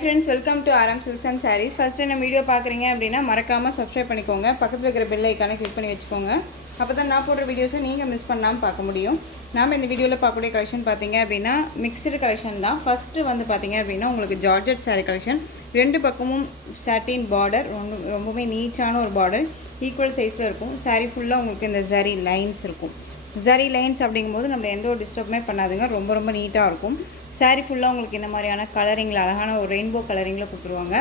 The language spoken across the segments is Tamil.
Friends, welcome to RM Silks and Sarees. First time video பார்க்குறீங்க அப்படின்னா மறக்காமல் சப்ஸ்கிரைப் பண்ணிக்கோங்க. பக்கத்தில் இருக்கிற பெல் ஐக்கானை கிளிக் பண்ணி வச்சுக்கோங்க. அப்போ தான் நான் போடுற வீடியோஸை நீங்கள் மிஸ் பண்ணாமல் பார்க்க முடியும். நாம் இந்த வீடியோவில் பார்க்கக்கூடிய கலெக்ஷன் பார்த்தீங்க அப்படின்னா மிக்சடு கலெக்ஷன் தான். ஃபஸ்ட்டு வந்து பார்த்தீங்க அப்படின்னா உங்களுக்கு ஜார்ஜெட் சாரீ கலெக்ஷன். ரெண்டு பக்கமும் சாட்டின் பார்டர், ரொம்பவே நீட்டான ஒரு பார்டர், ஈக்குவல் சைஸில் இருக்கும். சாரீ ஃபுல்லாக உங்களுக்கு இந்த ஜரி லைன்ஸ் இருக்கும். ஜரி லைன்ஸ் அப்படிங்கும்போது நம்ம எந்த ஒரு டிஸ்டர்புமே பண்ணாதுங்க. ரொம்ப ரொம்ப நீட்டாக இருக்கும். சாரீ ஃபுல்லாக உங்களுக்கு இந்த மாதிரியான கலரிங்கில் அழகான ஒரு ரெயின்போ கலரிங்கில் கொடுத்துருவாங்க.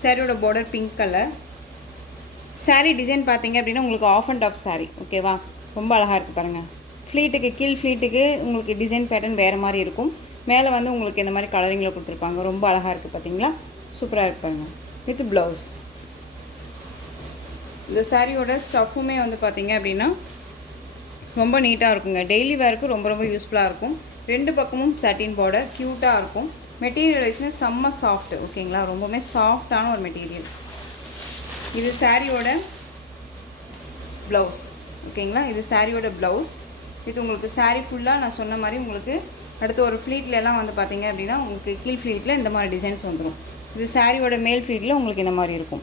சாரியோட border pink colour. Sari design பார்த்தீங்க அப்படின்னா உங்களுக்கு ஆஃப் அண்ட் ஆஃப் சாரீ, ஓகேவா? ரொம்ப அழகாக இருக்குது பாருங்கள். ஃப்ளீட்டுக்கு கீழ் ஃப்ளீட்டுக்கு உங்களுக்கு டிசைன் பேட்டர்ன் வேறு மாதிரி இருக்கும். மேலே வந்து உங்களுக்கு இந்த மாதிரி கலரிங்கில் கொடுத்துருப்பாங்க. ரொம்ப அழகாக இருக்குது பார்த்தீங்களா? சூப்பராக இருக்குது பாருங்கள். With blouse. இந்த சாரியோட ஸ்டஃப்புமே வந்து பார்த்தீங்க அப்படின்னா ரொம்ப நீட்டாக இருக்குங்க. டெய்லி வேருக்கு ரொம்ப ரொம்ப யூஸ்ஃபுல்லாக இருக்கும். ரெண்டு பக்கமும் சாட்டின் பார்டர், க்யூட்டாக இருக்கும். மெட்டீரியல் வைஸ்மே செம்ம சாஃப்ட், ஓகேங்களா? ரொம்பவுமே சாஃப்டான ஒரு மெட்டீரியல். இது சாரியோட ப்ளவுஸ், ஓகேங்களா? இது சாரியோட ப்ளவுஸ். இது உங்களுக்கு சாரீ ஃபுல்லாக நான் சொன்ன மாதிரி உங்களுக்கு அடுத்து ஒரு ஃப்ளீட்லலாம் வந்து பார்த்தீங்க அப்படின்னா உங்களுக்கு கீழ் ஃப்ளீட்டில் இந்த மாதிரி டிசைன்ஸ் வந்துடும். இது சாரியோட மேல் ஃப்ளீட்டில் உங்களுக்கு இந்த மாதிரி இருக்கும்.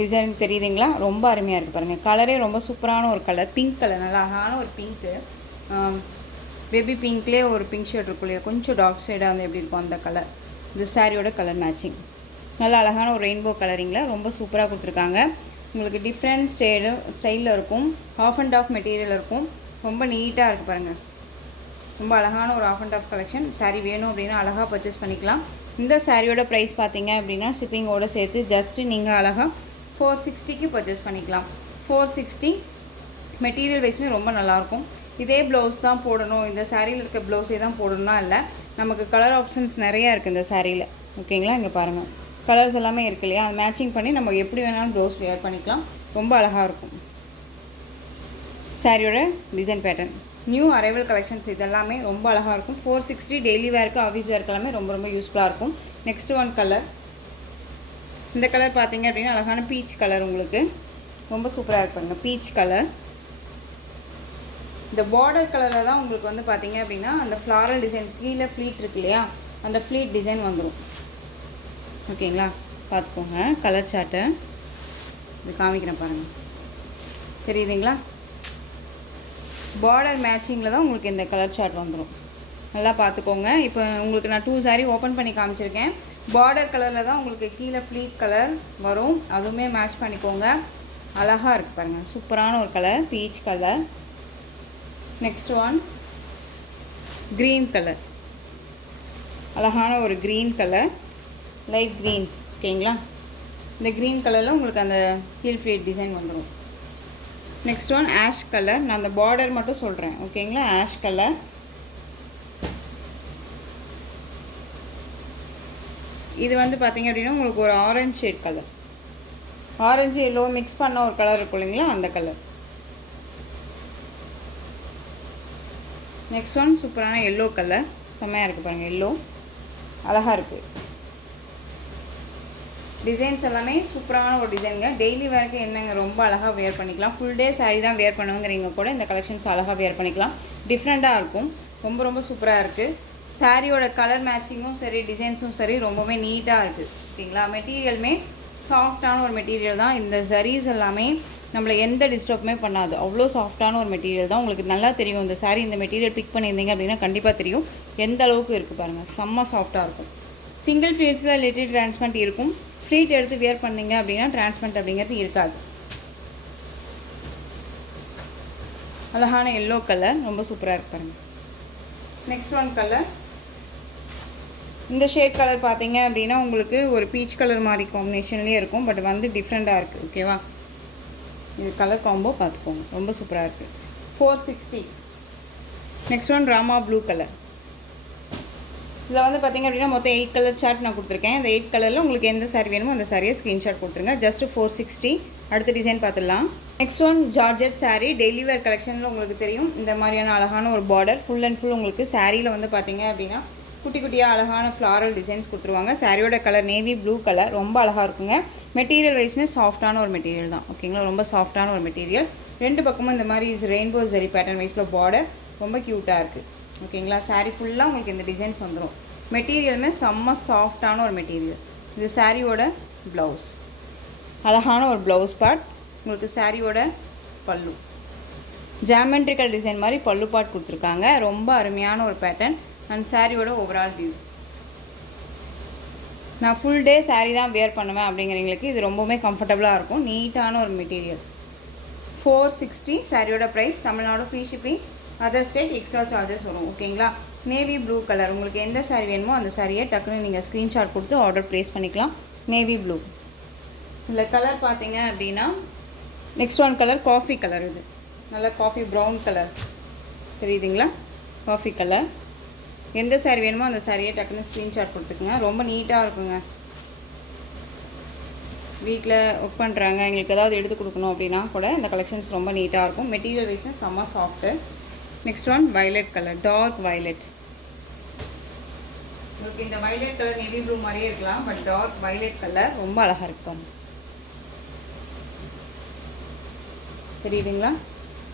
டிசைன் தெரியுதுங்களா? ரொம்ப அருமையாக இருக்குது பாருங்கள். கலரே ரொம்ப சூப்பரான ஒரு கலர், பிங்க் கலர், நல்லா அழகான ஒரு பிங்க்கு. பேபி பிங்க்லேயே ஒரு பிங்க் ஷேட் இருக்கும் இல்லையா, கொஞ்சம் டார்க் ஷேடாக வந்து எப்படி இருக்கும் அந்த கலர். இந்த சாரியோட கலர் மேட்சிங் நல்லா அழகான ஒரு ரெயின்போ கலரிங்கில் ரொம்ப சூப்பராக கொடுத்துருக்காங்க. உங்களுக்கு டிஃப்ரெண்ட் ஸ்டைலில் இருக்கும். ஆஃப் அண்ட் ஆஃப் மெட்டீரியல் இருக்கும். ரொம்ப நீட்டாக இருக்குது பாருங்கள். ரொம்ப அழகான ஒரு off and off collection. Sari வேணும் அப்படின்னா அழகாக பர்ச்சேஸ் பண்ணிக்கலாம். இந்த சாரியோட ப்ரைஸ் பார்த்தீங்க அப்படின்னா ஷிப்பிங்கோடு சேர்த்து ஜஸ்ட்டு நீங்கள் அழகாக 460க்கு பர்ச்சேஸ் பண்ணிக்கலாம். 460. மெட்டீரியல் வைஸ்மே ரொம்ப நல்லாயிருக்கும். இதே ப்ளவுஸ் தான் போடணும், இந்த சாரியில் இருக்க ப்ளவுஸே தான் போடணும்னா இல்லை, நமக்கு கலர் ஆப்ஷன்ஸ் நிறையா இருக்குது இந்த சாரியில், ஓகேங்களா? இங்கே பாருங்கள், கலர்ஸ் எல்லாமே இருக்குது இல்லையா, அது மேட்சிங் பண்ணி நம்ம எப்படி வேணாலும் ப்ளவுஸ் வேர் பண்ணிக்கலாம். ரொம்ப அழகாக இருக்கும். சாரியோட design pattern, new arrival collections இதெல்லாமே ரொம்ப அழகாக இருக்கும். 460 டெய்லி வேருக்கு, ஆஃபீஸ் வேருக்கு எல்லாமே ரொம்ப ரொம்ப யூஸ்ஃபுல்லாக இருக்கும். Next one colour. இந்த கலர் பார்த்தீங்க அப்படின்னா அழகான பீச் கலர், உங்களுக்கு ரொம்ப சூப்பராக இருப்பாங்க. Peach colour. இந்த பார்டர் கலரில் தான் உங்களுக்கு வந்து பார்த்தீங்க அப்படின்னா அந்த ஃப்ளாரல் டிசைன் கீழே ஃப்ளீட் இருக்கு இல்லையா, அந்த ஃப்ளீட் டிசைன் வந்துடும், ஓகேங்களா? பார்த்துக்கோங்க கலர் சார்ட்டை. இது காமிக்கிறேன் பாருங்கள், தெரியுதுங்களா? பார்டர் மேட்சிங்கில் தான் உங்களுக்கு இந்த கலர் சார்ட் வந்துடும். நல்லா பார்த்துக்கோங்க. இப்போ உங்களுக்கு நான் 2 சாரீ ஓப்பன் பண்ணி காமிச்சிருக்கேன். பார்டர் கலரில் தான் உங்களுக்கு கீழே ஃப்ளீட் கலர் வரும். அதுவுமே மேட்ச் பண்ணிக்கோங்க. அழகாக இருக்குது பாருங்கள். சூப்பரான ஒரு colour, peach colour. Next one green colour. அழகான ஒரு க்ரீன் கலர், லைட் க்ரீன், ஓகேங்களா? இந்த க்ரீன் கலரில் உங்களுக்கு அந்த கீழ் ஃப்ளீட் டிசைன் வந்துடும். Next one ash colour. நான் அந்த பார்டர் மட்டும் சொல்கிறேன், ஓகேங்களா? Ash colour. இது வந்து பார்த்தீங்க அப்படின்னா உங்களுக்கு ஒரு orange shade colour, orange yellow mix பண்ண ஒரு கலர் இருக்கும் இல்லைங்களா, அந்த கலர். நெக்ஸ்ட் ஒன் சூப்பரான எல்லோ கலர், செம்மையாக இருக்குது பாருங்கள். எல்லோ அழகாக இருக்குது. டிசைன்ஸ் எல்லாமே சூப்பரான ஒரு டிசைனுங்க. டெய்லி வேருக்கு என்னங்க ரொம்ப அழகாக வேர் பண்ணிக்கலாம். ஃபுல் டே சாரீ தான் வேர் பண்ணுங்கிறீங்க கூட இந்த கலெக்ஷன்ஸ் அழகாக வேர் பண்ணிக்கலாம். டிஃப்ரெண்ட்டாக இருக்கும். ரொம்ப ரொம்ப சூப்பராக இருக்குது. சாரியோட கலர் மேட்சிங்கும் சரி, டிசைன்ஸும் சரி, ரொம்பவே நீட்டாக இருக்குது, ஓகேங்களா? மெட்டீரியலுமே சாஃப்டான ஒரு மெட்டீரியல் தான். இந்த ஜரீஸ் எல்லாமே நம்மளை எந்த டிஸ்டர்புமே பண்ணாது. அவ்வளோ சாஃப்டான ஒரு மெட்டீரியல் தான். உங்களுக்கு நல்லா தெரியும் இந்த சாரீ, இந்த மெட்டீரியல் பிக் பண்ணியிருந்தீங்க அப்படின்னா கண்டிப்பாக தெரியும் எந்த அளவுக்கு இருக்குது பாருங்கள். செம்ம சாஃப்டாக இருக்கும். சிங்கிள் ஃப்ளீட்ஸில் லிட்டில் டிரான்ஸ்பரண்ட் இருக்கும். ஃப்ளீட் எடுத்து வேர் பண்ணிங்க அப்படின்னா டிரான்ஸ்பரண்ட் அப்படிங்கிறது இருக்காது. அழகான எல்லோ கலர், ரொம்ப சூப்பராக இருக்கு பாருங்கள். Next one colour. இந்த ஷேட் கலர் பார்த்தீங்க அப்படின்னா உங்களுக்கு ஒரு பீச் கலர் மாதிரி காம்பினேஷன்லேயே இருக்கும். பட் வந்து டிஃப்ரெண்ட்டாக இருக்குது, ஓகேவா? இது கலர் காம்போ பார்த்துக்கோங்க. ரொம்ப சூப்பராக இருக்குது. 460. Next one Rama blue colour. இதில் வந்து பார்த்தீங்க அப்படின்னா மொத்தம் 8 கலர் சார்ட் நான் கொடுத்துருக்கேன். இந்த 8 கலரில் உங்களுக்கு எந்த சாரீ வேணுமோ அந்த சாரியை ஸ்க்ரீன்ஷாட் கொடுத்துருங்க. ஜஸ்ட் 460. அடுத்த டிசைன் பார்த்துடலாம். Next one georgette sari. Daily wear கலெக்ஷனில் உங்களுக்கு தெரியும் இந்த மாதிரியான அழகான ஒரு பார்டர், ஃபுல் அண்ட் ஃபுல் உங்களுக்கு சாரியில் வந்து பார்த்தீங்க அப்படின்னா குட்டி குட்டியாக அழகான ஃப்ளாரல் டிசைன்ஸ் கொடுத்துருவாங்க. சாரியோட கலர் நேவி ப்ளூ கலர், ரொம்ப அழகாக இருக்குங்க. மெட்டீரியல் வைஸ்மே சாஃப்டான ஒரு மெட்டீரியல் தான், ஓகேங்களா? ரொம்ப சாஃப்டான ஒரு மெட்டீரியல். ரெண்டு பக்கமும் இந்த மாதிரி ரெயின்போ ஜரி பேட்டர்ன் வைஸில் பார்டர் ரொம்ப க்யூட்டாக இருக்குது, ஓகேங்களா? சாரீ ஃபுல்லாக உங்களுக்கு இந்த டிசைன்ஸ் வந்துடும். மெட்டீரியலுமே செம்ம சாஃப்டான ஒரு மெட்டீரியல். இது சாரியோட ப்ளவுஸ். அழகான ஒரு ப்ளவுஸ் பார்ட். உங்களுக்கு சாரியோட பல்லு ஜாமெண்ட்ரிக்கல் டிசைன் மாதிரி பல்லு பார்ட் கொடுத்துருக்காங்க. ரொம்ப அருமையான ஒரு பேட்டர்ன். அண்ட் சாரியோட ஓவரால் வியூ. நான் ஃபுல் டே சாரீ தான் வேர் பண்ணுவேன் அப்படிங்கிறவங்களுக்கு இது ரொம்பவுமே கம்ஃபர்டபுளாக இருக்கும். நீட்டான ஒரு மெட்டீரியல். 460 சாரியோட price. Tamil Nadu free shipping. Other state extra charges வரும். ஓகேங்களா. Navy blue colour. உங்களுக்கு எந்த சாரீ வேணுமோ அந்த சாரியை டக்குன்னு நீங்கள் ஸ்க்ரீன்ஷாட் கொடுத்து ஆர்டர் ப்ளேஸ் பண்ணிக்கலாம். Navy blue. இதில் கலர் பார்த்தீங்க அப்படின்னா next one colour coffee colour. இது நல்ல காஃபி ப்ரௌன் கலர் தெரியுதுங்களா. Coffee colour. எந்த சாரீ வேணுமோ அந்த சாரியை டக்குன்னு ஸ்க்ரீன்ஷாட் கொடுத்துக்குங்க. ரொம்ப நீட்டாக இருக்குங்க. வீட்டில் ஒர்க் பண்ணுறாங்க, எங்களுக்கு ஏதாவது எடுத்து கொடுக்கணும் அப்படின்னா கூட இந்த கலெக்ஷன்ஸ் ரொம்ப நீட்டாக இருக்கும். மெட்டீரியல் வைஸ்னால் செம்ம soft. Next one violet colour. Dark violet. உங்களுக்கு இந்த வைலட் கலர் நேவி ப்ளூ மாதிரியே இருக்கலாம், பட் டார்க் வைலட் கலர் ரொம்ப அழகாக இருக்கும். தெரியுதுங்களா.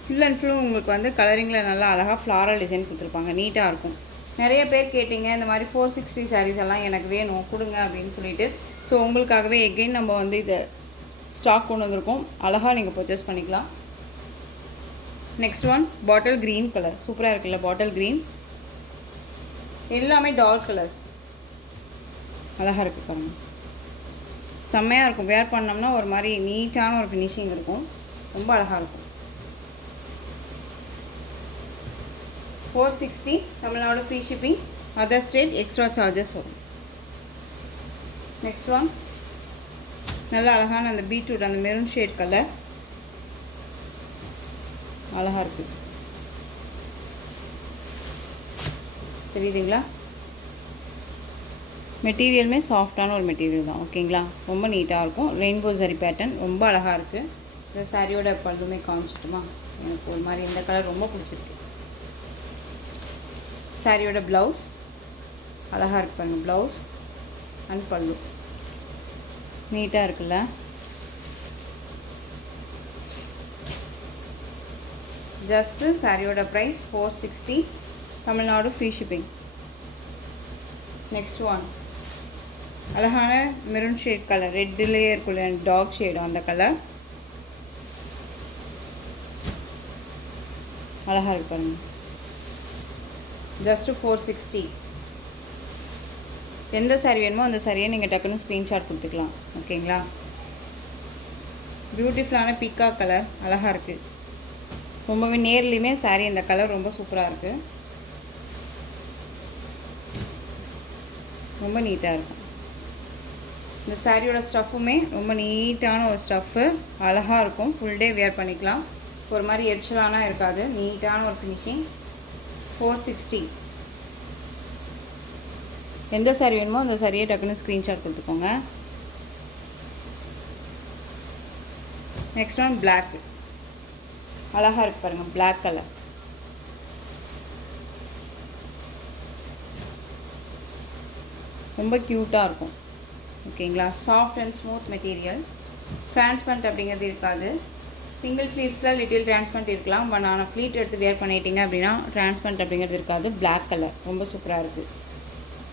ஃபுல் அண்ட் ஃபுல்லும் உங்களுக்கு வந்து கலரிங்கில் நல்லா அழகாக ஃப்ளாரல் டிசைன் கொடுத்துருப்பாங்க. நீட்டாக இருக்கும். நிறைய பேர் கேட்டிங்க இந்த மாதிரி 460 சாரீஸ் எல்லாம் எனக்கு வேணும் கொடுங்க அப்படின்னு சொல்லிட்டு. ஸோ உங்களுக்காகவே எகெயின் நம்ம வந்து இதை ஸ்டாக் கொண்டு வந்திருக்கோம். அழகாக நீங்கள் பர்ச்சேஸ் பண்ணிக்கலாம். Next one bottle green colour. சூப்பராக இருக்குல்ல பாட்டில் க்ரீன். எல்லாமே டார்க் கலர்ஸ். அழகாக இருக்குது பாருங்கள். செம்மையாக இருக்கும். வேர் பண்ணோம்னா ஒரு மாதிரி நீட்டான ஒரு ஃபினிஷிங் இருக்கும். ரொம்ப அழகாக இருக்கும். 460 Tamil Nadu free shipping. Other state extra charges வரும். நெக்ஸ்ட் ஒன் நல்லா அழகான அந்த பீட்ரூட் அந்த மெரூன் ஷேட் கலர். அழகாக இருக்குது. தெரியுதுங்களா. மெட்டீரியலுமே சாஃப்டான ஒரு மெட்டீரியல் தான். ஓகேங்களா. ரொம்ப நீட்டாக இருக்கும். ரெயின்போ சரி பேட்டர்ன் ரொம்ப அழகாக இருக்குது. இந்த சாரியோட பல்லுமே காமிச்சிட்டுமா. எனக்கு ஒரு மாதிரி இந்த கலர் ரொம்ப பிடிச்சிருக்கு. சாரியோட ப்ளவுஸ் அழகாக இருக்கு பாருங்கள். ப்ளவுஸ் அண்ட் பல்லு நீட்டாக இருக்குல்ல. ஜஸ்ட்டு சாரியோட price 460 Tamil Nadu free shipping. Next one அழகான மெரூன் ஷேட் கலர். ரெட்டிலே இருக்குல்ல டார்க் ஷேடும் அந்த கலர். அழகாக இருக்கு பாருங்கள். ஜஸ்ட்டு 460. எந்த சாரீ வேணுமோ அந்த சாரியை நீங்கள் டக்குன்னு ஸ்க்ரீன்ஷாட் கொடுத்துக்கலாம். ஓகேங்களா. பியூட்டிஃபுல்லான பீக்கா கலர். அழகாக இருக்குது. ரொம்பவே நேர்லேயுமே சாரீ இந்த கலர் ரொம்ப சூப்பராக இருக்குது. ரொம்ப நீட்டாக இருக்கும். இந்த சாரியோட ஸ்டஃப்புமே ரொம்ப நீட்டான ஒரு ஸ்டஃப்பு. அழகாக இருக்கும். ஃபுல் டே வேர் பண்ணிக்கலாம். ஒரு மாதிரி எரிச்சலானா இருக்காது. நீட்டான ஒரு ஃபினிஷிங். 460. எந்த சாரீ வேணுமோ அந்த சாரியை டக்குன்னு ஸ்க்ரீன்ஷாட் கொடுத்துக்கோங்க. Next one black. அழகாக இருக்கு பாருங்கள். Black colour. ரொம்ப க்யூட்டாக இருக்கும். ஓகேங்களா. Soft and smooth material. Transparent அப்படிங்கிறது இருக்காது. சிங்கிள் ஃப்ளீட்ஸில் லிட்டில் டிரான்ஸ்பரண்ட் இருக்கலாம். பட் ஆனால் ஃப்ளீட் எடுத்து வேர் பண்ணிட்டீங்க அப்படின்னா டிரான்ஸ்பரண்ட் அப்படிங்கிறது இருக்காது. பிளாக் கலர் ரொம்ப சூப்பராக இருக்குது.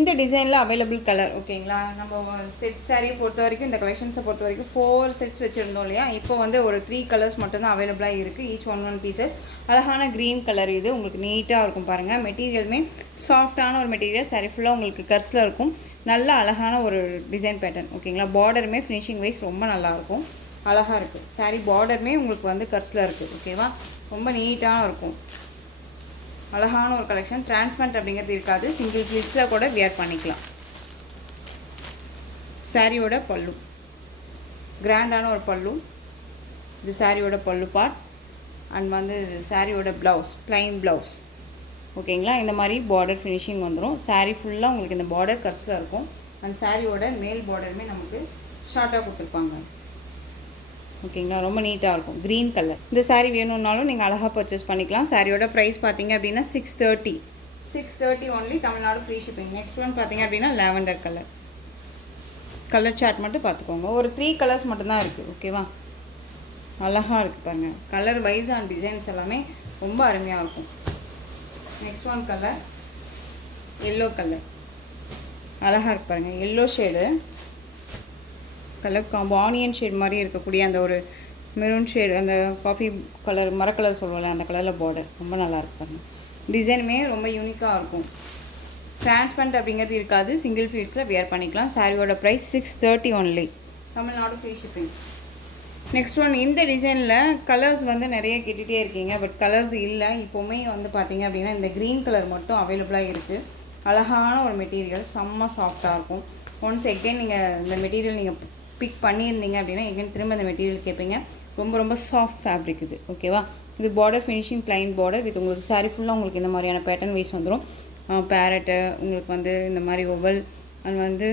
இந்த டிசைனில் அவைலபிள் கலர். ஓகேங்களா. நம்ம செட் சாரியை பொறுத்த வரைக்கும் இந்த கலெக்ஷன்ஸை பொறுத்த வரைக்கும் 4 செட்ஸ் வச்சுருந்தோம் இல்லையா. இப்போ வந்து ஒரு 3 கலர்ஸ் மட்டும்தான் அவைலபிளாக இருக்குது. Each one pieces. அழகான க்ரீன் கலர். இது உங்களுக்கு நீட்டாக இருக்கும் பாருங்கள். மெட்டீரியலுமே சாஃப்டான ஒரு மெட்டீரியல். சாரி ஃபுல்லாக உங்களுக்கு கர்ஸில் இருக்கும். நல்ல அழகான ஒரு டிசைன் பேட்டர்ன். ஓகேங்களா. பார்டருமே ஃபினிஷிங் வைஸ் ரொம்ப நல்லாயிருக்கும். அழகாக இருக்குது. சாரீ பார்டருமே உங்களுக்கு வந்து கர்ஸில் இருக்குது. ஓகேவா. ரொம்ப நீட்டாக இருக்கும். அழகான ஒரு கலெக்ஷன். டிரான்ஸ்பரண்ட் அப்படிங்கிறது இருக்காது. சிங்கிள் ஃப்ளீட்ஸில் கூட வியர் பண்ணிக்கலாம். சாரியோட பல்லு கிராண்டான ஒரு பல்லு. இது சாரியோட பல்லு பார்ட். அண்ட் வந்து சாரியோட ப்ளவுஸ் ப்ளைன் ப்ளவுஸ். ஓகேங்களா. இந்த மாதிரி பார்டர் ஃபினிஷிங் வந்துடும். சாரீ ஃபுல்லாக உங்களுக்கு இந்த பார்டர் கர்ஸில் இருக்கும். அண்ட் சாரியோட மேல் பார்டருமே நமக்கு ஷார்ட்டாக கொடுத்துருப்பாங்க. ஓகேங்களா. ரொம்ப நீட்டாக இருக்கும். Green colour. இந்த சாரீ வேணும்னாலும் நீங்கள் அழகாக பர்ச்சேஸ் பண்ணிக்கலாம். சாரியோட ப்ரைஸ் பார்த்தீங்க அப்படின்னா 630 only. Tamil Nadu free shipping. Next one பார்த்தீங்க அப்படின்னா லாவெண்டர் கலர். கலர் சார்ட் மட்டும் பார்த்துக்கோங்க. ஒரு 3 கலர்ஸ் மட்டும்தான் இருக்குது. ஓகேவா. அழகாக இருக்குது பாருங்கள். கலர் வைஸ் அண்ட் டிசைன்ஸ் எல்லாமே ரொம்ப அருமையாக இருக்கும். Next one colour yellow colour. அழகாக இருக்கு பாருங்கள். Yellow shade colour combo onion shade மாதிரி இருக்கக்கூடிய அந்த ஒரு மெரூன் ஷேட், அந்த காஃபி கலர் மர கலர் சொல்லுவோம்ல அந்த கலரில் பார்டர் ரொம்ப நல்லாயிருக்கு பாருங்கள். டிசைனுமே ரொம்ப யூனிக்காக இருக்கும். டிரான்ஸ்பரண்ட் அப்படிங்கிறது இருக்காது. சிங்கிள் ஃபீட்ஸில் வியர் பண்ணிக்கலாம். சாரியோட price 630 only. Tamil Nadu free shipping. Next one, இந்த டிசைனில் கலர்ஸ் வந்து நிறைய கேட்டுகிட்டே இருக்கீங்க, பட் கலர்ஸ் இல்லை. இப்போவுமே வந்து பார்த்தீங்க அப்படின்னா இந்த க்ரீன் கலர் மட்டும் அவைலபிளாக இருக்குது. அழகான ஒரு மெட்டீரியல், செம்ம சாஃப்டாக இருக்கும். ஒன்ஸ் எகைன் நீங்கள் இந்த மெட்டீரியல் நீங்கள் பிக் பண்ணியிருந்தீங்க அப்படின்னா எகைன் திரும்ப இந்த மெட்டீரியல் கேட்பீங்க. ரொம்ப ரொம்ப சாஃப்ட் ஃபேப்ரிக் இது. ஓகேவா? இது border finishing plain border with உங்களுக்கு சாரி ஃபுல்லாக உங்களுக்கு இந்த மாதிரியான பேட்டர்ன் வைஸ் வந்துடும். பேரட்டு, உங்களுக்கு வந்து இந்த மாதிரி ஒவல் அண்ட் வந்து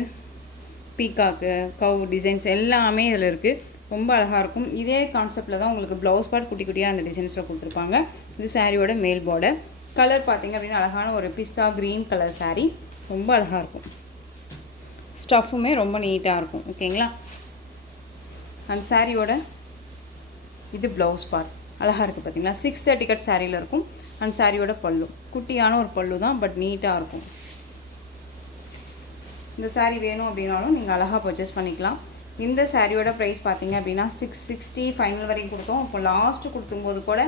பீகாக்கு, கவ் டிசைன்ஸ் எல்லாமே இதில் இருக்குது. ரொம்ப அழகாக இருக்கும். இதே கான்செப்டில் தான் உங்களுக்கு ப்ளவுஸ் பார்ட் குட்டி குட்டியாக அந்த டிசைன்ஸில் கொடுத்துருப்பாங்க. இது சாரியோட மேல் பார்டர். கலர் பார்த்திங்க அப்படின்னா அழகான ஒரு பிஸ்தா க்ரீன் கலர் சாரீ. ரொம்ப அழகாக இருக்கும். ஸ்டஃப்புமே ரொம்ப நீட்டாக இருக்கும். ஓகேங்களா? அந்த சாரியோட இது ப்ளவுஸ் பார்ட் அழகாக இருக்குது பார்த்தீங்களா? 630 கட் சாரியில் இருக்கும். அண்ட் சாரியோட பல்லு குட்டியான ஒரு பல்லு தான், பட் நீட்டாக இருக்கும். இந்த சாரீ வேணும் அப்படின்னாலும் நீங்கள் அழகாக பர்ச்சேஸ் பண்ணிக்கலாம். இந்த சாரியோட ப்ரைஸ் பார்த்தீங்க அப்படின்னா 660 ஃபைனல் வரைக்கும் கொடுத்தோம். இப்போ லாஸ்ட்டு கொடுக்கும்போது கூட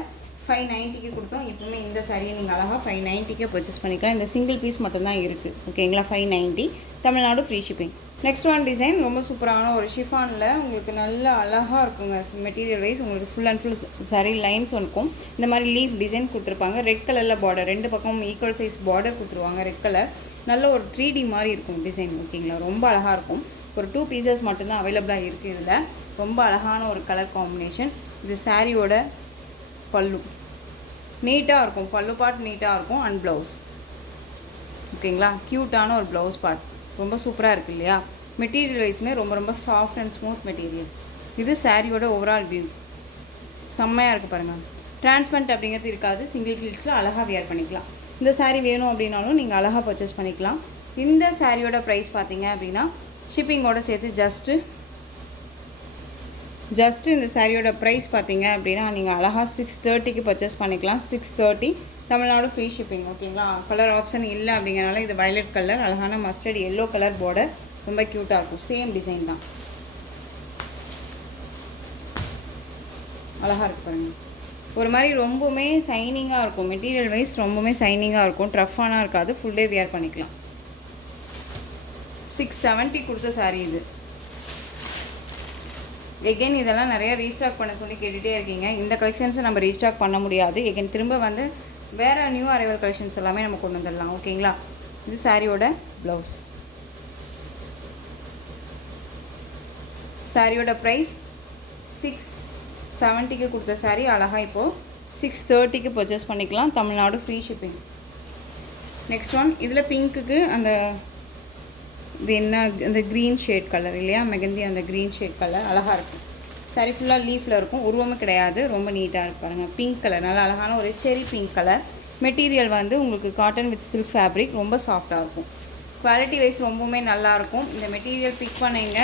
590க்கு கொடுத்தோம். இப்போவுமே இந்த சாரியை நீங்கள் அழகாக 590க்கே பர்ச்சேஸ் பண்ணிக்கலாம். இந்த சிங்கிள் பீஸ் மட்டும்தான் இருக்குது. ஓகேங்களா? 590. Tamil Nadu free shipping. Next one design ரொம்ப சூப்பரான ஒரு ஷிஃபானில் உங்களுக்கு நல்ல அழகாக இருக்குங்க. மெட்டீரியல் வைஸ் உங்களுக்கு full and full sorry lines இருக்கும். இந்த மாதிரி லீஃப் டிசைன் கொடுத்துருப்பாங்க. ரெட் கலரில் பார்டர், ரெண்டு பக்கம் ஈக்குவல் சைஸ் பார்டர் கொடுத்துருவாங்க. ரெட் கலர் நல்ல ஒரு 3D மாதிரி இருக்கும் டிசைன். ஓகேங்களா? ரொம்ப அழகாக இருக்கும். ஒரு 2 பீசஸ் மட்டும்தான் அவைலபிளாக இருக்குது இதில். ரொம்ப அழகான ஒரு கலர் காம்பினேஷன். இது சாரியோட பல்லு நீட்டாக இருக்கும். பல்லு பார்ட் நீட்டாக இருக்கும். அண்ட் ப்ளவுஸ் ஓகேங்களா? க்யூட்டான ஒரு ப்ளவுஸ் பார்ட் ரொம்ப சூப்பராக இருக்குது இல்லையா? மெட்டீரியல் வைஸுமே ரொம்ப ரொம்ப சாஃப்ட் அண்ட் ஸ்மூத் மெட்டீரியல். இது சாரியோட ஓவரால் வியூ. செம்மையாக இருக்குது பாருங்கள். டிரான்ஸ்பரண்ட் அப்படிங்கிறது இருக்காது. சிங்கிள் ஃபீல்ட்ஸில் அழகாக வியர் பண்ணிக்கலாம். இந்த சாரீ வேணும் அப்படின்னாலும் நீங்கள் அழகாக பர்ச்சேஸ் பண்ணிக்கலாம். இந்த சாரியோட ப்ரைஸ் பார்த்தீங்க அப்படின்னா ஷிப்பிங்கோடு சேர்த்து ஜஸ்ட்டு இந்த சாரியோட ப்ரைஸ் பார்த்தீங்க அப்படின்னா நீங்கள் அழகாக 630க்கு பர்ச்சேஸ் பண்ணிக்கலாம். 630 தமிழ்நாடு ஃப்ரீ ஷிப்பிங். ஓகேங்களா? கலர் ஆப்ஷன் இல்லை அப்படிங்கிறனால இது வயலட் கலர், அழகான மஸ்டர்ட் எல்லோ கலர் பார்டர், ரொம்ப க்யூட்டாக இருக்கும். சேம் டிசைன் தான். அழகாக இருக்கு பாருங்கள். ஒரு மாதிரி ரொம்பவுமே சைனிங்காக இருக்கும். மெட்டீரியல் வைஸ் ரொம்பவுமே சைனிங்காக இருக்கும். ட்ரஃபானா இருக்காது. ஃபுல் டே வியர் பண்ணிக்கலாம். 670 கொடுத்த சாரீ இது. எகெயின் இதெல்லாம் நிறைய ரீஸ்டாக் பண்ண சொல்லி கேட்டுகிட்டே இருக்கீங்க. இந்த கலெக்ஷன்ஸை நம்ம ரீஸ்டாக் பண்ண முடியாது. எகெயின் திரும்ப வந்து வேறு நியூ அரைவல் கலெக்ஷன்ஸ் எல்லாமே நம்ம கொண்டு வந்துடலாம். ஓகேங்களா? இது சாரியோட ப்ளவுஸ். சாரியோட ப்ரைஸ் 670க்கு கொடுத்த சாரீ அழகாக இப்போது 630க்கு பர்ச்சேஸ் பண்ணிக்கலாம். Tamil Nadu free shipping. Next one, இதில் பிங்க்குக்கு அந்த இது என்ன அந்த க்ரீன் ஷேட் கலர் இல்லையா? மெகந்தி அந்த க்ரீன் ஷேட் கலர் அழகாக இருக்கும். சாரி ஃபுல்லாக லீஃபில் இருக்கும். உருவமே கிடையாது. ரொம்ப நீட்டாக இருக்கு பாருங்கள். பிங்க் கலர் நல்லா அழகான ஒரு செரி பிங்க் கலர். மெட்டீரியல் வந்து உங்களுக்கு காட்டன் வித் சில்க் ஃபேப்ரிக். ரொம்ப சாஃப்டாக இருக்கும். குவாலிட்டி வைஸ் ரொம்பவுமே நல்லாயிருக்கும். இந்த மெட்டீரியல் பிக் பண்ணிங்க,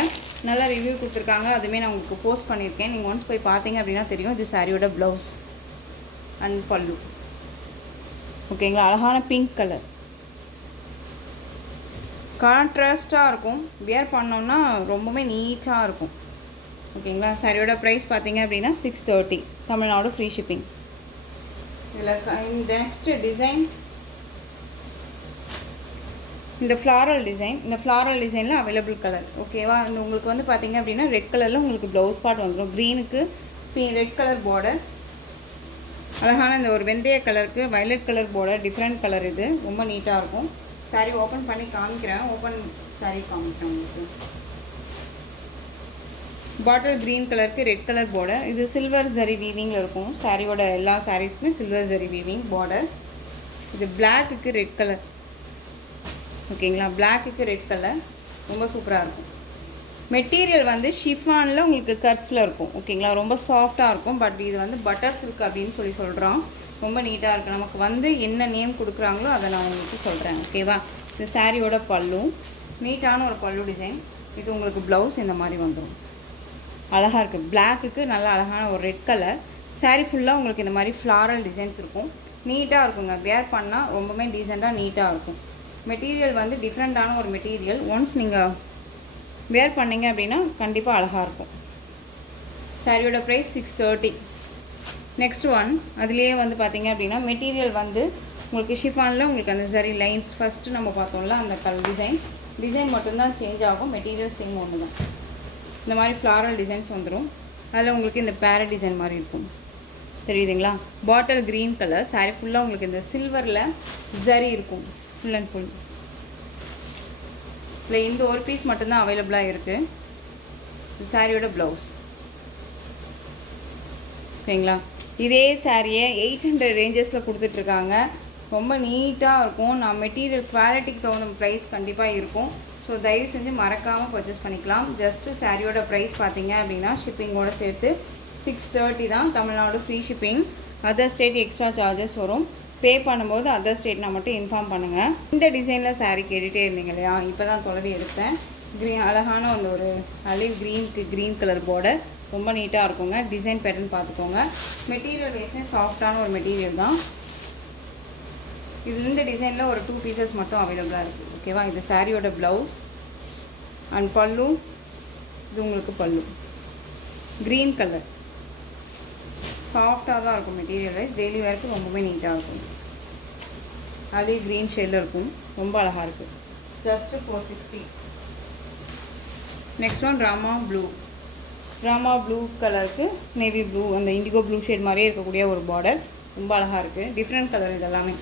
நல்லா ரிவ்யூ கொடுத்துருக்காங்க. அதுவுமே நான் உங்களுக்கு போஸ்ட் பண்ணியிருக்கேன். நீங்கள் ஒன்ஸ் போய் பார்த்தீங்க அப்படின்னா தெரியும். இது சாரியோட ப்ளவுஸ் அண்ட் பல்லு. ஓகேங்களா? அழகான பிங்க் கலர் கான்ட்ராஸ்ட்டாக இருக்கும். வியர் பண்ணோன்னா ரொம்பவுமே நீட்டாக இருக்கும். ஓகேங்களா? சாரியோட ப்ரைஸ் பார்த்தீங்க அப்படின்னா 630 தமிழ்நாடு ஃப்ரீ ஷிப்பிங். இதில் இந்த நெக்ஸ்ட்டு டிசைன் இந்த ஃப்ளாரல் டிசைன். இந்த ஃப்ளாரல் டிசைனில் அவைலபிள் கலர். ஓகேவா? இந்த உங்களுக்கு வந்து பார்த்தீங்க அப்படின்னா ரெட் கலரில் உங்களுக்கு ப்ளவுஸ் பார்ட் வந்துடும். க்ரீனுக்கு ரெட் கலர் பார்டர், அழகான இந்த ஒரு வெந்தய கலருக்கு violet colour border, different colour. இது ரொம்ப நீட்டாக இருக்கும். சாரீ ஓப்பன் பண்ணி காமிக்கிறேன். ஓப்பன் சாரீ காமிக்கிறேன் உங்களுக்கு. பாட்டில் க்ரீன் கலருக்கு ரெட் கலர் பார்டர். இது சில்வர் ஜரி வீவிங்கில் இருக்கும். சாரியோட எல்லா சாரீஸ்க்குமே சில்வர் ஜரி வீவிங் பார்டர். இது பிளாக்குக்கு ரெட் கலர். ஓகேங்களா? பிளாக்குக்கு ரெட் கலர் ரொம்ப சூப்பராக இருக்கும். மெட்டீரியல் வந்து ஷிஃபானில் உங்களுக்கு கர்ஸில் இருக்கும். ஓகேங்களா? ரொம்ப சாஃப்டாக இருக்கும். பட் இது வந்து பட்டர் சில்க் அப்படின்னு சொல்கிறோம். ரொம்ப நீட்டாக இருக்குது. நமக்கு வந்து என்ன நேம் கொடுக்குறாங்களோ அதை நான் உங்களுக்கு சொல்கிறேன். ஓகேவா? இது சாரியோட பல்லு. நீட்டான ஒரு பல்லு டிசைன். இது உங்களுக்கு ப்ளவுஸ் இந்த மாதிரி வந்துடும். அழகாக இருக்குது. பிளாக்குக்கு நல்லா அழகான ஒரு ரெட் கலர். சாரீ ஃபுல்லாக உங்களுக்கு இந்த மாதிரி ஃப்ளாரல் டிசைன்ஸ் இருக்கும். நீட்டாக இருக்குங்க. வேர் பண்ணால் ரொம்பவே டீசெண்டாக நீட்டாக இருக்கும். மெட்டீரியல் வந்து டிஃப்ரெண்ட்டான ஒரு மெட்டீரியல். ஒன்ஸ் நீங்கள் வேர் பண்ணிங்க அப்படின்னா கண்டிப்பாக அழகாக இருக்கும். சாரியோட ப்ரைஸ் 630. நெக்ஸ்ட் ஒன் அதுலேயே வந்து பார்த்திங்க அப்படின்னா மெட்டீரியல் வந்து உங்களுக்கு ஷிஃபானில் உங்களுக்கு அந்த சரி லைன்ஸ் ஃபஸ்ட்டு நம்ம பார்த்தோம்ல அந்த டிசைன் மட்டும்தான் சேஞ்ச் ஆகும். மெட்டீரியல் சேம் ஒன்று தான். இந்த மாதிரி ஃப்ளாரல் டிசைன்ஸ் வந்துடும். அதில் உங்களுக்கு இந்த பேரட் டிசைன் மாதிரி இருக்கும், தெரியுதுங்களா? பாட்டில் க்ரீன் கலர் சாரீ ஃபுல்லாக உங்களுக்கு இந்த சில்வரில் ஜரி இருக்கும் ஃபுல் அண்ட் ஃபுல். இல்லை இந்த ஒரு பீஸ் மட்டும்தான் அவைலபிளாக இருக்குது. இந்த சாரியோட ப்ளவுஸ் ஓகேங்களா? இதே சாரியை 800 ரேஞ்சஸில் கொடுத்துட்ருக்காங்க. ரொம்ப நீட்டாக இருக்கும். நான் மெட்டீரியல் குவாலிட்டிக்கு தகுந்த ப்ரைஸ் கண்டிப்பாக இருக்கும். ஸோ தயவு செஞ்சு மறக்காமல் பர்ச்சேஸ் பண்ணிக்கலாம். ஜஸ்ட்டு சாரியோட ப்ரைஸ் பார்த்தீங்க அப்படின்னா ஷிப்பிங்கோடு சேர்த்து 630 தான். Tamil Nadu free shipping. Other state extra charges வரும். பே பண்ணும்போது அதர் ஸ்டேட்னா மட்டும் இன்ஃபார்ம் பண்ணுங்கள். இந்த டிசைனில் சாரீ கேட்டுகிட்டே இருந்தீங்க இல்லையா? இப்போ தான் தொலைவி எடுத்தேன். அழகான அந்த ஒரு அலிவ் க்ரீன் கலர் பார்டர் ரொம்ப நீட்டாக இருக்குங்க. டிசைன் பேட்டர்ன் பார்த்துக்கோங்க. மெட்டீரியல் வைஸ்மே சாஃப்டான ஒரு மெட்டீரியல் தான். இது இந்த டிசைனில் ஒரு 2 பீசஸ் மட்டும் அவைலபிளாக இருக்குது. ஓகேவா? இது சாரியோட ப்ளவுஸ் அண்ட் பல்லு. இது உங்களுக்கு பல்லு க்ரீன் கலர். சாஃப்டாக தான் இருக்கும் மெட்டீரியல் வைஸ். டெய்லி வேருக்கு ரொம்பவே நீட்டாக இருக்கும். அதே க்ரீன் ஷேடில் இருக்கும். ரொம்ப அழகாக இருக்குது. Just 460. Next one Rama blue கலருக்கு நேவி ப்ளூ அந்த இண்டிகோ ப்ளூ ஷேட் மாதிரியே இருக்கக்கூடிய ஒரு பார்டர். ரொம்ப அழகாக இருக்குது. டிஃப்ரெண்ட் கலர் இதெல்லாமே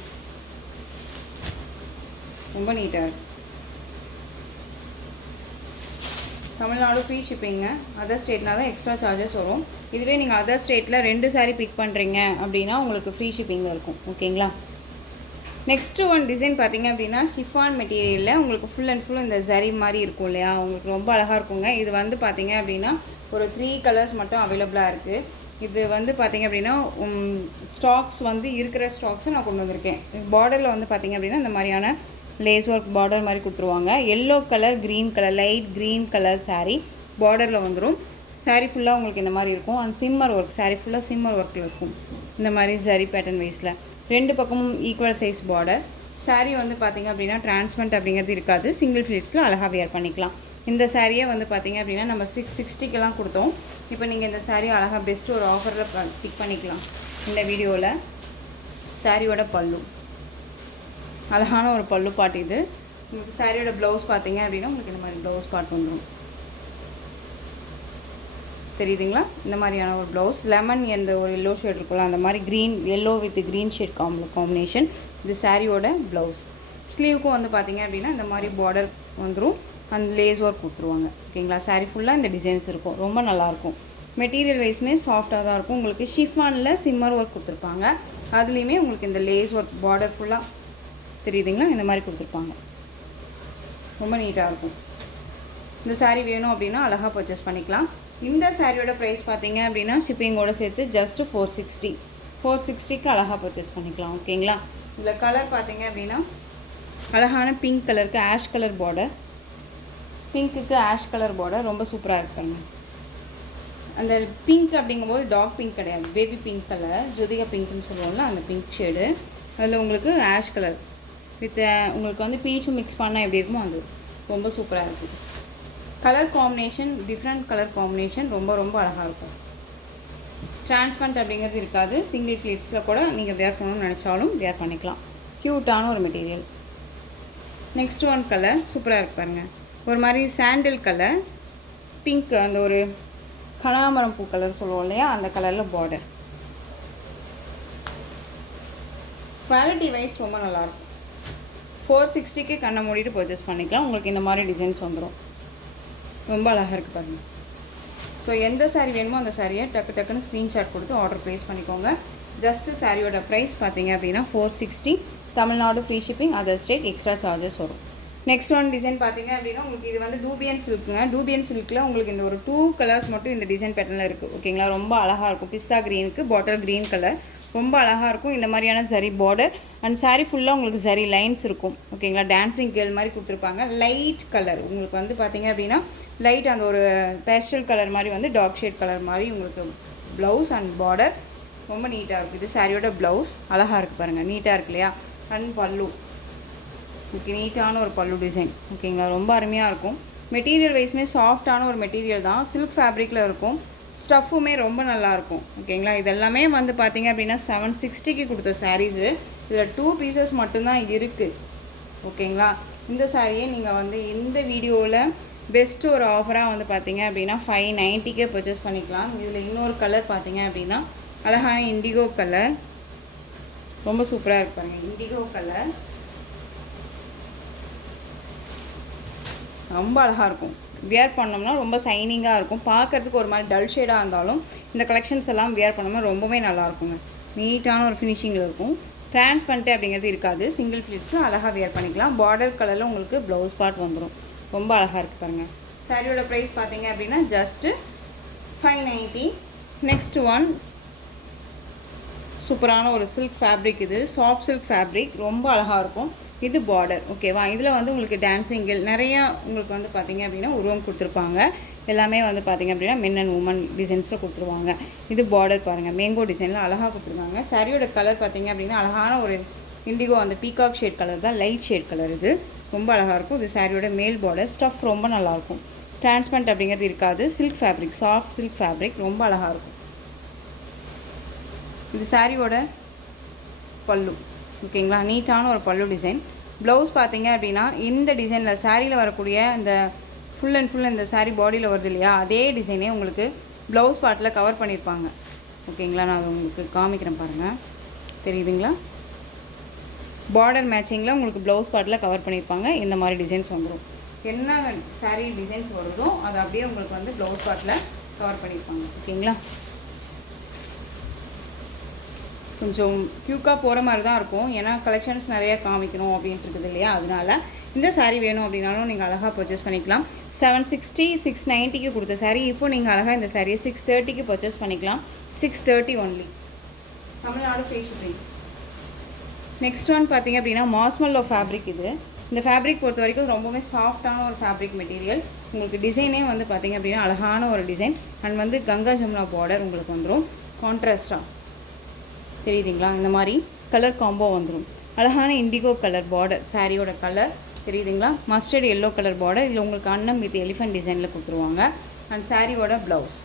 ரொம்ப நீட்டாக இருக்குது. தமிழ்நாடு ஃப்ரீ ஷிப்பிங்க. அதர் ஸ்டேட்னா தான் எக்ஸ்ட்ரா சார்ஜஸ் வரும். இதுவே நீங்கள் அதர் ஸ்டேட்டில் 2 சாரீ பிக் பண்ணுறீங்க அப்படின்னா உங்களுக்கு ஃப்ரீ ஷிப்பிங்கில் இருக்கும். ஓகேங்களா? நெக்ஸ்ட்டு ஒன் டிசைன் பார்த்தீங்க அப்படின்னா ஷிஃபான் மெட்டீரியலில் உங்களுக்கு ஃபுல் அண்ட் ஃபுல் இந்த ஜரி மாதிரி இருக்கும் இல்லையா? உங்களுக்கு ரொம்ப அழகாக இருக்குங்க. இது வந்து பார்த்தீங்க அப்படின்னா ஒரு 3 கலர்ஸ் மட்டும் அவைலபிளாக இருக்குது. இது வந்து பார்த்திங்க அப்படின்னா ஸ்டாக்ஸ் வந்து இருக்கிற ஸ்டாக்ஸை நான் கொண்டு வந்திருக்கேன். பார்டரில் வந்து பார்த்திங்க அப்படின்னா இந்த மாதிரியான லேஸ் ஒர்க் பார்டர் மாதிரி கொடுத்துருவாங்க. Yellow colour green colour light green colour sari பார்டரில் வந்துடும். சாரீ ஃபுல்லாக உங்களுக்கு இந்த மாதிரி இருக்கும். அண்ட் சிம்மர் ஒர்க் சாரீ ஃபுல்லாக சிம்மர் ஒர்க்கில் இருக்கும். இந்த மாதிரி சரி பேட்டர்ன் வைஸில் 2 பக்கமும் ஈக்குவல் சைஸ் பார்டர். சாரீ வந்து பார்த்திங்க அப்படின்னா டிரான்ஸ்பரண்ட் அப்படிங்கிறது இருக்காது. சிங்கிள் ஃபிளிட்ஸில் அழகாக வேர் பண்ணிக்கலாம். இந்த சாரியை வந்து பார்த்திங்க அப்படின்னா நம்ம 660க்கெல்லாம் கொடுத்தோம். இப்போ நீங்கள் இந்த சாரீ அழகாக பெஸ்ட்டு ஒரு ஆஃபரில் பிக் பண்ணிக்கலாம். இந்த வீடியோவில் சாரியோட பல்லு அழகான ஒரு பல்லு பாட்டு. இது உங்களுக்கு சாரியோட ப்ளவுஸ் பார்த்தீங்க அப்படின்னா உங்களுக்கு இந்த மாதிரி ப்ளவுஸ் பாட்டு வந்துடும். தெரியுதுங்களா? இந்த மாதிரியான ஒரு ப்ளவுஸ் லெமன் எந்த ஒரு எல்லோ ஷேட் இருக்குல்ல அந்த மாதிரி green yellow with green shade combination. இது சாரியோட ப்ளவுஸ். ஸ்லீவுக்கும் வந்து பார்த்திங்க அப்படின்னா இந்த மாதிரி பார்டர் வந்துடும். அந்த லேஸ் ஒர்க் கொடுத்துருவாங்க. ஓகேங்களா? சாரீ ஃபுல்லாக இந்த டிசைன்ஸ் இருக்கும். ரொம்ப நல்லாயிருக்கும். மெட்டீரியல் வைஸ்மே சாஃப்டாக தான் இருக்கும். உங்களுக்கு ஷிஃபானில் சிம்மர் ஒர்க் கொடுத்துருப்பாங்க. அதுலேயுமே உங்களுக்கு இந்த லேஸ் ஒர்க் பார்டர் ஃபுல்லாக தெரியுதுங்களா? இந்த மாதிரி கொடுத்துருப்பாங்க. ரொம்ப நீட்டாக இருக்கும். இந்த சாரீ வேணும் அப்படின்னா அழகாக பர்ச்சேஸ் பண்ணிக்கலாம். இந்த சாரியோட ப்ரைஸ் பார்த்தீங்க அப்படின்னா ஷிப்பிங்கோடு சேர்த்து ஜஸ்ட்டு 460க்கு அழகாக பர்ச்சேஸ் பண்ணிக்கலாம். ஓகேங்களா? இதில் கலர் பார்த்தீங்க அப்படின்னா அழகான பிங்க் கலருக்கு ஆஷ் கலர் பார்டர். பிங்க்குக்கு ஆஷ் கலர் பார்டர் ரொம்ப சூப்பராக இருக்காங்க. அந்த பிங்க் அப்படிங்கும்போது டார்க் பிங்க் கிடையாது, பேபி பிங்க் கலர், ஜோதிகா பிங்க்னு சொல்லுவோம்ல அந்த பிங்க் ஷேடு. அதில் உங்களுக்கு ஆஷ் கலர் வித் உங்களுக்கு வந்து பீச்சும் மிக்ஸ் பண்ணால் எப்படி இருக்குமோ அது ரொம்ப சூப்பராக இருக்குது. Colour combination different colour combination ரொம்ப ரொம்ப அழகாக இருக்கும். டிரான்ஸ்பரண்ட் அப்படிங்கிறது இருக்காது. சிங்கிள் ஃப்ளீட்ஸில் கூட நீங்கள் வேர் பண்ணணும்னு நினச்சாலும் வேர் பண்ணிக்கலாம். க்யூட்டான ஒரு மெட்டீரியல். நெக்ஸ்ட் ஒன் கலர் சூப்பராக இருக்கு பாருங்கள். ஒரு மாதிரி சாண்டில் கலர் பிங்க் அந்த ஒரு கனகாமரம் பூ கலர் சொல்லுவோம் இல்லையா அந்த கலரில் பார்டர். குவாலிட்டி வைஸ் ரொம்ப நல்லாயிருக்கும். 460க்கு கண்ணை மூடிட்டு பர்ச்சேஸ் பண்ணிக்கலாம். உங்களுக்கு இந்த மாதிரி டிசைன்ஸ் வந்துடும். ரொம்ப அழகாக இருக்குது பாருங்கள். ஸோ எந்த சாரீ வேணுமோ அந்த சாரியை டக்குன்னு ஸ்க்ரீன்ஷாட் கொடுத்து ஆர்டர் ப்ளேஸ் பண்ணிக்கோங்க. ஜஸ்ட்டு சாரியோட ப்ரைஸ் பார்த்தீங்க அப்படின்னா 460. Tamil Nadu free shipping. Other state extra charges வரும். நெக்ஸ்ட் ஒன் டிசைன் பார்த்தீங்க அப்படின்னா உங்களுக்கு இது வந்து டூபியன் சில்க்குங்க. டூபியன் சில்கில் உங்களுக்கு இந்த ஒரு 2 கலர்ஸ் மட்டும் இந்த டிசைன் பேட்டர்னில் இருக்குது. ஓகேங்களா? ரொம்ப அழகாக இருக்கும். பிஸ்தா க்ரீனுக்கு பாட்டில் க்ரீன் கலர் ரொம்ப அழகாக இருக்கும். இந்த மாதிரியான சரி பார்டர் அண்ட் சாரீ ஃபுல்லாக உங்களுக்கு சரி லைன்ஸ் இருக்கும். ஓகேங்களா? டான்ஸிங் கேர்ள் மாதிரி கொடுத்துருப்பாங்க. லைட் கலர் உங்களுக்கு வந்து பார்த்திங்க அப்படின்னா லைட் அந்த ஒரு பேஸ்டல் கலர் மாதிரி வந்து டார்க் ஷேட் கலர் மாதிரி உங்களுக்கு ப்ளவுஸ் அண்ட் பார்டர் ரொம்ப நீட்டாக இருக்கும். இது சாரியோட ப்ளவுஸ் அழகாக இருக்குது பாருங்கள். நீட்டாக இருக்கு இல்லையா? அண்ட் பல்லு ஓகே நீட்டான ஒரு பல்லு டிசைன். ஓகேங்களா? ரொம்ப அருமையாக இருக்கும். மெட்டீரியல் வைஸ்மே சாஃப்டான ஒரு மெட்டீரியல் தான், சில்க் ஃபேப்ரிக்கில் இருக்கும். ஸ்டஃப்புமே ரொம்ப நல்லாயிருக்கும். ஓகேங்களா, இதெல்லாமே வந்து பார்த்திங்க அப்படின்னா 760க்கு கொடுத்த சாரீஸு. இதில் 2 பீசஸ் மட்டும்தான் இருக்குது. ஓகேங்களா, இந்த சாரியை நீங்கள் வந்து இந்த வீடியோவில் பெஸ்ட்டு ஒரு ஆஃபராக வந்து பார்த்திங்க அப்படின்னா 590க்கே பர்ச்சேஸ் பண்ணிக்கலாம். இதில் இன்னொரு கலர் பார்த்திங்க அப்படின்னா அழகான இண்டிகோ கலர், ரொம்ப சூப்பராக இருக்கு பாருங்கள். இண்டிகோ கலர் ரொம்ப அழகாக இருக்கும். வியர் பண்ணோம்னா ரொம்ப சைனிங்காக இருக்கும். பார்க்குறதுக்கு ஒரு மாதிரி டல் ஷேடாக இருந்தாலும் இந்த கலெக்ஷன்ஸ் எல்லாம் வியர் பண்ணோம்னா ரொம்பவே நல்லாயிருக்குங்க. நீட்டான ஒரு ஃபினிஷிங்கில் இருக்கும். டிரான்ஸ்பரண்ட் அப்படிங்கிறது இருக்காது. சிங்கிள் ஃப்ளீட்ஸில் அழகாக வியர் பண்ணிக்கலாம். பார்டர் கலரில் உங்களுக்கு ப்ளவுஸ் பார்ட் வந்துடும். ரொம்ப அழகாக இருக்குது பாருங்கள். சாரியோட ப்ரைஸ் பார்த்தீங்க அப்படின்னா ஜஸ்ட்டு 590. நெக்ஸ்ட் ஒன் சூப்பரான ஒரு சில்க் ஃபேப்ரிக். இது சாஃப்ட் சில்க் ஃபேப்ரிக், ரொம்ப அழகாக இருக்கும். இது பார்டர். ஓகேவா, இதில் வந்து உங்களுக்கு டான்ஸிங்கில் நிறையா உங்களுக்கு வந்து பார்த்திங்க அப்படின்னா உருவம் கொடுத்துருப்பாங்க. எல்லாமே வந்து பார்த்திங்க அப்படின்னா மென் அண்ட் உமன் டிசைன்ஸில் கொடுத்துருவாங்க. இது பார்டர் பாருங்கள், மேங்கோ டிசைனில் அழகாக கொடுத்துருவாங்க. சாரியோட கலர் பார்த்திங்க அப்படின்னா அழகான ஒரு இண்டிகோ, அந்த பீகாக் ஷேட் கலர் தான், லைட் ஷேட் கலர். இது ரொம்ப அழகாக இருக்கும். இது சாரியோட மேல் பார்டர். ஸ்டஃப் ரொம்ப நல்லாயிருக்கும். டிரான்ஸ்பரண்ட் அப்படிங்கிறது இருக்காது. Silk fabric, soft silk fabric, ரொம்ப அழகாக இருக்கும். இது சாரியோட பல்லு. ஓகேங்களா, நீட்டான ஒரு பல்லு டிசைன். ப்ளவுஸ் பார்த்தீங்க அப்படின்னா இந்த டிசைனில் சாரியில் வரக்கூடிய அந்த ஃபுல் அண்ட் ஃபுல் இந்த சாரீ பாடியில் வருது இல்லையா, அதே டிசைனே உங்களுக்கு ப்ளவுஸ் பார்ட்டில் கவர் பண்ணியிருப்பாங்க. ஓகேங்களா, நான் அதை உங்களுக்கு காமிக்கிறேன் பாருங்கள், தெரியுதுங்களா? பார்டர் மேட்சிங்கில் உங்களுக்கு ப்ளவுஸ் பார்ட்டில் கவர் பண்ணியிருப்பாங்க. இந்த மாதிரி டிசைன்ஸ் வந்துடும். என்ன சாரீ டிசைன்ஸ் வருதோ அதை அப்படியே உங்களுக்கு வந்து ப்ளவுஸ் பார்ட்டில் கவர் பண்ணியிருப்பாங்க. ஓகேங்களா, கொஞ்சம் க்யூக்காக போகிற மாதிரி தான் இருக்கும். ஏன்னா கலெக்ஷன்ஸ் நிறையா காமிக்கணும் அப்படின்ட்டு இருக்குது இல்லையா, அதனால இந்த சாரீ வேணும் அப்படின்னாலும் நீங்கள் அழகாக பர்ச்சேஸ் பண்ணிக்கலாம். 760 690க்கு கொடுத்த சாரீ இப்போ நீங்கள் அழகாக இந்த சாரியை 630க்கு பர்ச்சேஸ் பண்ணிக்கலாம். 630 only, Tamil Nadu free shipping. Next one பார்த்திங்க அப்படின்னா மாஸ்மல்லோ ஃபேப்ரிக். இது இந்த ஃபேப்ரிக் பொறுத்த வரைக்கும் ரொம்பவே சாஃப்டான ஒரு ஃபேப்ரிக் மெட்டீரியல். உங்களுக்கு டிசைனே வந்து பார்த்திங்க அப்படின்னா அழகான ஒரு டிசைன். அண்ட் வந்து கங்கா ஜமுனா பார்டர் உங்களுக்கு வந்துடும். கான்ட்ராஸ்டாக தெரியுதுங்களா, இந்த மாதிரி கலர் காம்போ வந்துடும். அழகான இண்டிகோ கலர் பார்டர், சாரியோட கலர் தெரியுதுங்களா, மஸ்டர்ட் எல்லோ கலர் பார்டர். இதில் உங்களுக்கு அன்னம் வித் எலிஃபென்ட் டிசைனில் கொடுத்துருவாங்க. அண்ட் சாரியோட ப்ளவுஸ்,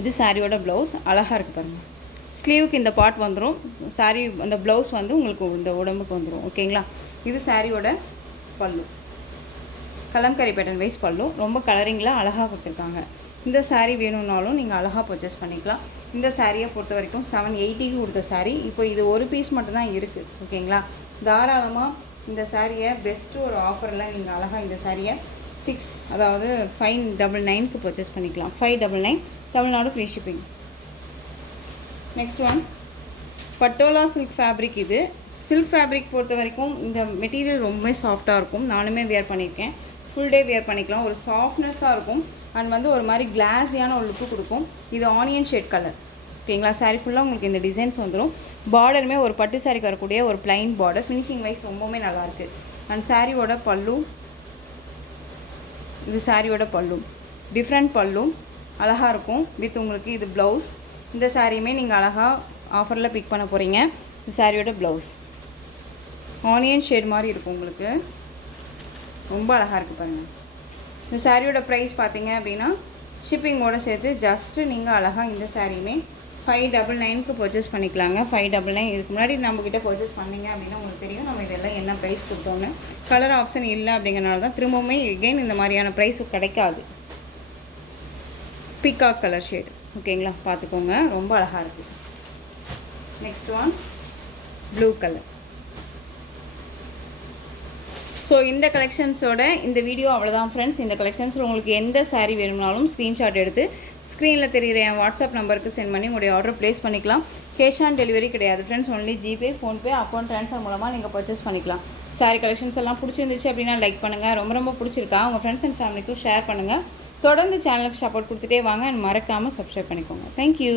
இது சாரியோட ப்ளவுஸ் அழகாக இருக்குது பாருங்கள். ஸ்லீவுக்கு இந்த பார்ட் வந்துடும். சாரி அந்த ப்ளவுஸ் வந்து உங்களுக்கு இந்த உடம்புக்கு வந்துடும். ஓகேங்களா, இது சாரியோட பல்லு, கலம்கரி பேட்டர்ன் வைஸ் பல்லு. ரொம்ப கலரிங்கில் அழகாக கொடுத்துருக்காங்க. இந்த சாரீ வேணும்னாலும் நீங்கள் அழகாக பர்ச்சேஸ் பண்ணிக்கலாம். இந்த சாரியை பொறுத்த வரைக்கும் 780க்கு கொடுத்த சாரீ இப்போ இது ஒரு பீஸ் மட்டும்தான் இருக்குது. ஓகேங்களா, தாராளமாக இந்த சாரியை பெஸ்ட்டு ஒரு ஆஃபரில் நீங்கள் அழகாக இந்த சாரியை 599க்கு பர்ச்சேஸ் பண்ணிக்கலாம். 599 Tamil Nadu free shipping. Next one patola silk fabric. இது சில்க் ஃபேப்ரிக் பொறுத்த வரைக்கும் இந்த மெட்டீரியல் ரொம்பவே சாஃப்டாக இருக்கும். நானுமே வியர் பண்ணியிருக்கேன். ஃபுல் டே வியர் பண்ணிக்கலாம். ஒரு சாஃப்ட்னஸாக இருக்கும். அண்ட் வந்து ஒரு மாதிரி கிளாஸியான ஒரு லுக்கு கொடுக்கும். இது ஆனியன் ஷேட் கலர். ஓகேங்களா, சாரீ ஃபுல்லாக உங்களுக்கு இந்த டிசைன்ஸ் வந்துடும். பார்டருமே ஒரு பட்டு சாரிக்கு வரக்கூடிய ஒரு பிளைன் பார்டர். ஃபினிஷிங் வைஸ் ரொம்பவுமே நல்லாயிருக்கு. அண்ட் சாரியோட பல்லு, இது சாரியோட பல்லு, டிஃப்ரெண்ட் பல்லு அழகாக இருக்கும். வித் உங்களுக்கு இது ப்ளவுஸ். இந்த சாரியுமே நீங்கள் அழகாக ஆஃபரில் பிக் பண்ண போகிறீங்க. இந்த சாரியோட ப்ளவுஸ் ஆனியன் ஷேட் மாதிரி இருக்கும். உங்களுக்கு ரொம்ப அழகாக இருக்குது பாருங்கள். இந்த சாரியோட ப்ரைஸ் பார்த்தீங்க அப்படின்னா ஷிப்பிங்கோடு சேர்த்து ஜஸ்ட்டு நீங்கள் அழகாக இந்த சாரியுமே 599க்கு பர்ச்சேஸ் பண்ணிக்கலாங்க. 599. இதுக்கு முன்னாடி நம்மக்கிட்ட பர்ச்சேஸ் பண்ணிங்க அப்படின்னா உங்களுக்கு தெரியும் நம்ம இதெல்லாம் என்ன ப்ரைஸ் கொடுத்தோன்னு. கலர் ஆப்ஷன் இல்லை அப்படிங்கிறனால தான் திரும்பவுமே எகெயின் இந்த மாதிரியான ப்ரைஸ் கிடைக்காது. Peacock colour shade. ஓகேங்களா, பார்த்துக்கோங்க, ரொம்ப அழகாக இருக்குது. Next one blue colour. So இந்த கலெக்ஷன்ஸோட இந்த வீடியோ அவ்வளோதான் ஃப்ரெண்ட்ஸ். இந்த கலெக்ஷன்ஸில் உங்களுக்கு எந்த சாரீ வேணும்னாலும் ஸ்க்ரீன்ஷாட் எடுத்து ஸ்க்ரீனில் தெரிகிற என் வாட்ஸ்அப் நம்பருக்கு சென்ட் பண்ணி உங்களுடைய ஆர்டர் ப்ளேஸ் பண்ணிக்கலாம். கேஷ் ஆன் டெலிவரி கிடையாது friends. Only GPay, PhonePe, account transfer மூலமாக நீங்கள் பர்ச்சேஸ் பண்ணிக்கலாம். சாரீ கலெக்ஷன்ஸ் எல்லாம் பிடிச்சிருந்துச்சு அப்படின்னா லைக் பண்ணுங்கள். ரொம்ப பிடிச்சிருக்கா உங்கள் ஃப்ரெண்ட்ஸ் அண்ட் ஃபேமிலிக்கும் ஷேர் பண்ணுங்கள். தொடர்ந்து சேனலுக்கு சப்போர்ட் கொடுத்துட்டே வாங்க. அண்ட் மறக்காமல் சப்ஸ்கிரைப் பண்ணிக்கோங்க. தேங்க்யூ.